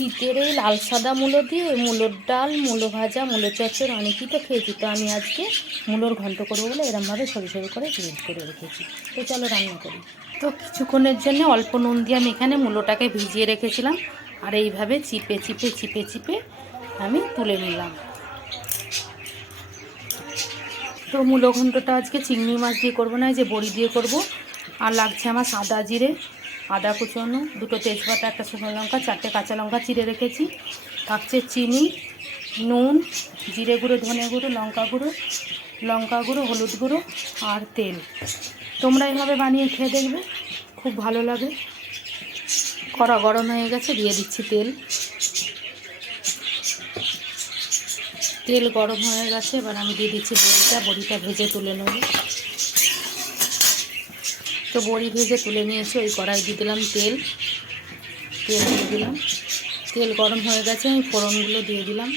শীতের এই লাল সাদা মূলো দিয়ে মূলোর ডাল, মূলো ভাজা, মূলো চচ্চড়ি অনেকেই তো খেয়েছি। তো আমি আজকে মূলোর ঘন্ট করবো বলে এরমভাবে সরু সরু করে গ্রেড করে রেখেছি। তো চলো রান্না করি। তো কিছুক্ষণের জন্য অল্প নুন দিয়ে আমি এখানে মূলোটাকে ভিজিয়ে রেখেছিলাম, আর এইভাবে চিপে চিপে চিপে চিপে আমি তুলে নিলাম। তো মূলো ঘন্টটা আজকে চিংড়ি মাছ দিয়ে করবো না, যে বড়ি দিয়ে করব। আর লাগছে আমার সাদা জিরে, আদা কুচনো, দুটো তেজপাতা, একটা শুকনো লঙ্কা, 4টে কাঁচা লঙ্কা চিড়ে রেখেছি। থাকছে চিনি, নুন, জিরে গুঁড়ো, ধনে গুঁড়ো, লঙ্কা গুঁড়ো, হলুদ গুঁড়ো আর তেল। তোমরা এইভাবে বানিয়ে খেয়ে দেখবে, খুব ভালো লাগে। কড়া গরম হয়ে গেছে, দিয়ে দিচ্ছি তেল। তেল গরম হয়ে গেছে, এবার আমি দিয়ে দিচ্ছি বড়িটা ভেজে তুলে নেব। তো বড়ি ভেজে তুলে নিয়েছি, ওই কড়াই দিয়ে দিলাম তেল দিয়ে দিলাম। তেল গরম হয়ে গেছে, আমি ফোড়নগুলো দিয়ে দিলাম।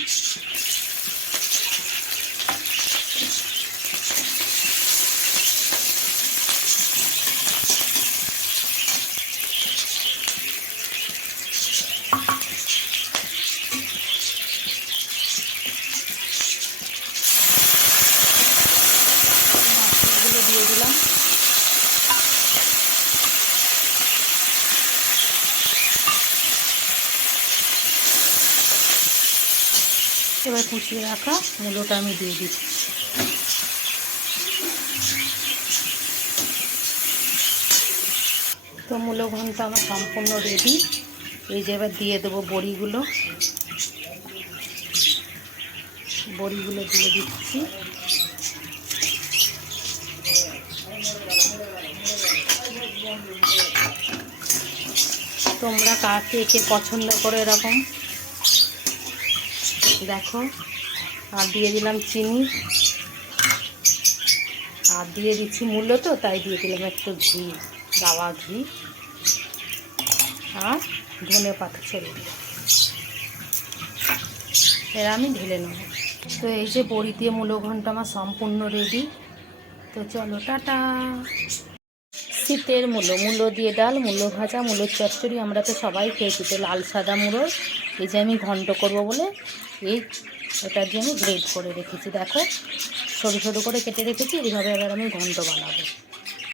মাছগুলো দিয়ে দিলাম। এবার কুচিয়ে রাখা মূলোটা আমি দিয়ে দিচ্ছি। তো মূলো ঘন্ট আমার সম্পূর্ণ রেডি। এই যে এবার দিয়ে দেবো বড়িগুলো দিয়ে দিচ্ছি। তোমরা কাকে কে পছন্দ করো এরকম দেখো। আর দিয়ে দিলাম চিনি, আর দিয়ে দিচ্ছি মূলো, তো তাই দিয়ে দিলাম একটু ঘি, গাওয়া ঘি, আর ধনে পাতা ছেড়ে দিলাম। এরা আমি ঢেলে নেব। তো এই যে বড়ি দিয়ে মূলো ঘন্ট আমার সম্পূর্ণ রেডি। তো চলো টাটা। শীতের মূলো দিয়ে ডাল, মূলো ভাজা, মূলোর চচ্চড়ি আমরা তো সবাই খেয়েছি। তো লাল সাদা মূলোর এই যে আমি ঘন্ট করব বলে এটা দিয়ে আমি গ্রেড করে রেখেছি। দেখো সরু সরু করে কেটে রেখেছি, এইভাবে এবার আমি ঘন্ট বানাবো।